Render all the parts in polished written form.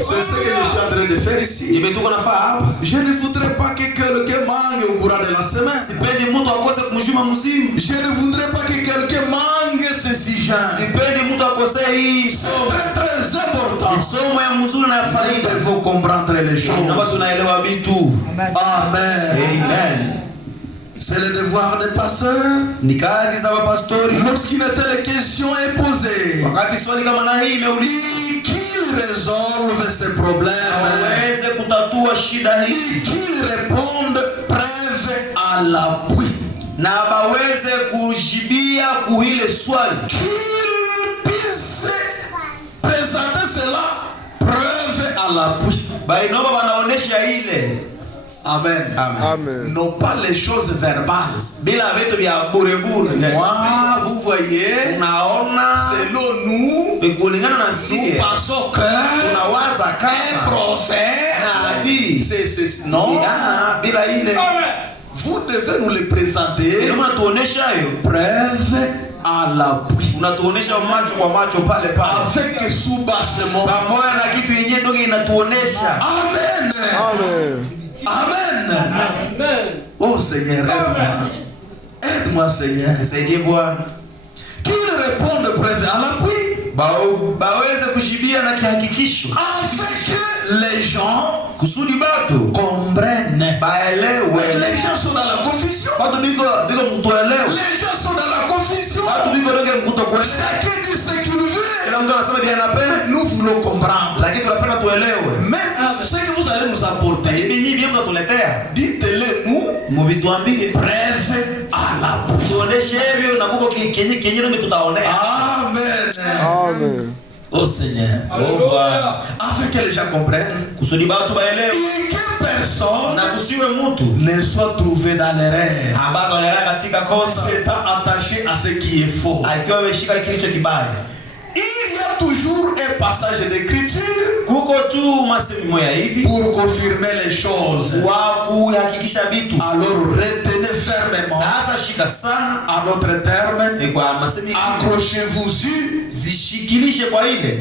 C'est ce que je suis en train de faire ici. Je ne voudrais pas que quelqu'un manque au courant de la semaine. Je ne voudrais pas que quelqu'un manque ce sujet. C'est très très important. Nous devons comprendre les choses. Amen. C'est le devoir des pasteurs. Lorsqu'une telle question est posée, qu'ils résolvent ces problèmes et qu'ils répondent preuve à l'appui. Qu'ils puissent présenter cela preuve à l'appui. Amen. Amen. Non pas les choses verbales. Moi, vous voyez, selon nous, nous pensons qu'un prophète, non. Vous devez nous les présenter preuve à l'appui. Avec sous-bassement. Amen. Amen. Amen. Oh Seigneur, aide-moi. Aide-moi Seigneur. Qu'ils répondent preuve à l'appui. Afin que les gens comprennent. Les gens sont dans la confusion. Les gens sont dans la confusion. Chacun dit ce qu'il veut. Nous voulons comprendre. Mais ce que vous allez nous apporter, dites-le nous, preuve à l'appui. Amen. Oh Seigneur. Afin que les gens comprennent et que personne ne soit trouvé dans l'erreur, s'étant attaché à ce qui est faux. Il y a toujours un passage d'écriture pour confirmer les choses. Alors retenez fermement à notre terme. Accrochez-vous-y.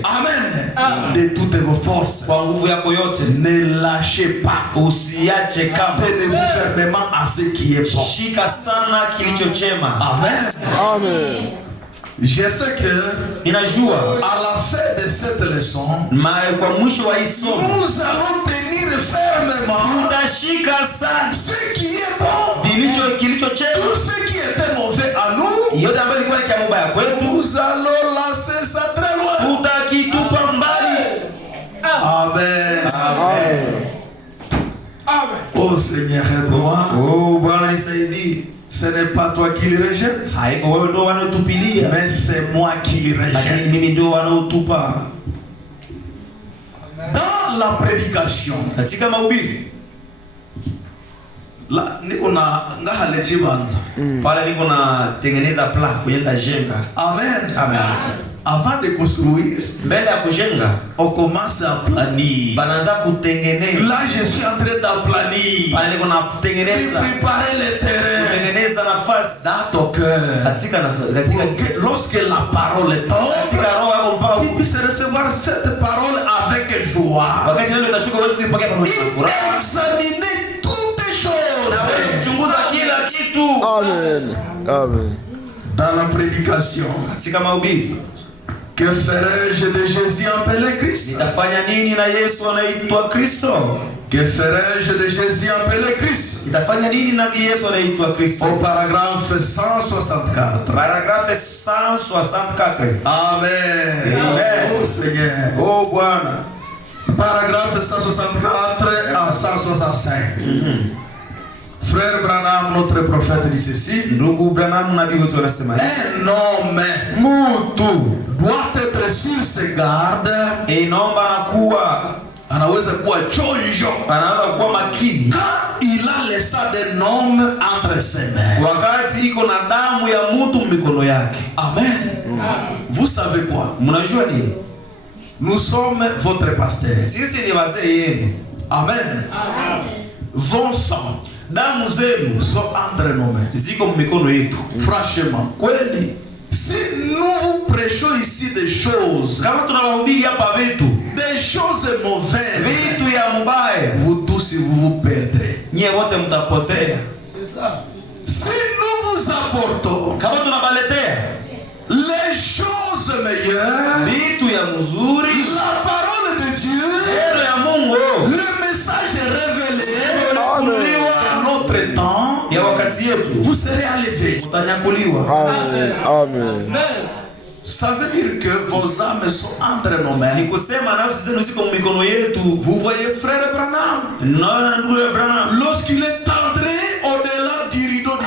Amen. De toutes vos forces. Ne lâchez pas. Tenez-vous fermement à ce qui est bon. Amen. Amen. Je sais que à la fin de cette leçon, nous allons tenir fermement ce qui est bon, tout ce qui était mauvais à nous. Nous allons lancer ça très loin. Amen. Amen. Oh Seigneur, aide-moi. Ce n'est pas toi qui le rejettes, mais c'est moi qui le rejette. Dans la prédication, Amen. Avant de construire, on commence à planir. Là, je suis en train d'aplanir, de préparer le terrain dans ton cœur, pour que lorsque la parole tombe, tu puisses recevoir cette parole avec joie. Examiner toutes les choses. Amen. Amen. Dans la prédication, que ferai-je de Jésus appelé Christ? Que ferai-je de Jésus appelé Christ? Au paragraphe 164. Amen. Oh Seigneur. Oh Bwana. Paragraphe 164 à 165. Frère Branham, notre prophète, dit ceci. Un homme doit être sur ses gardes. Anaweza kuwa chonjo quand il a le sang d'un homme entre ses mains. Amen. Vous savez quoi? Nous sommes votre pasteur. Amen. Vos sangs sont entre nos mains. Franchement, Si nous vous prêchons ici des choses, des choses mauvaises, vous tous vous perdrez. C'est ça. Si nous vous apportons les choses meilleures, la parole de Dieu, le message révélé dans notre temps, vous serez enlevés. Amen. Amen. Ça veut dire que vos âmes sont entre nos mains. Vous voyez frère Branham, lorsqu'il est entré au-delà du rideau du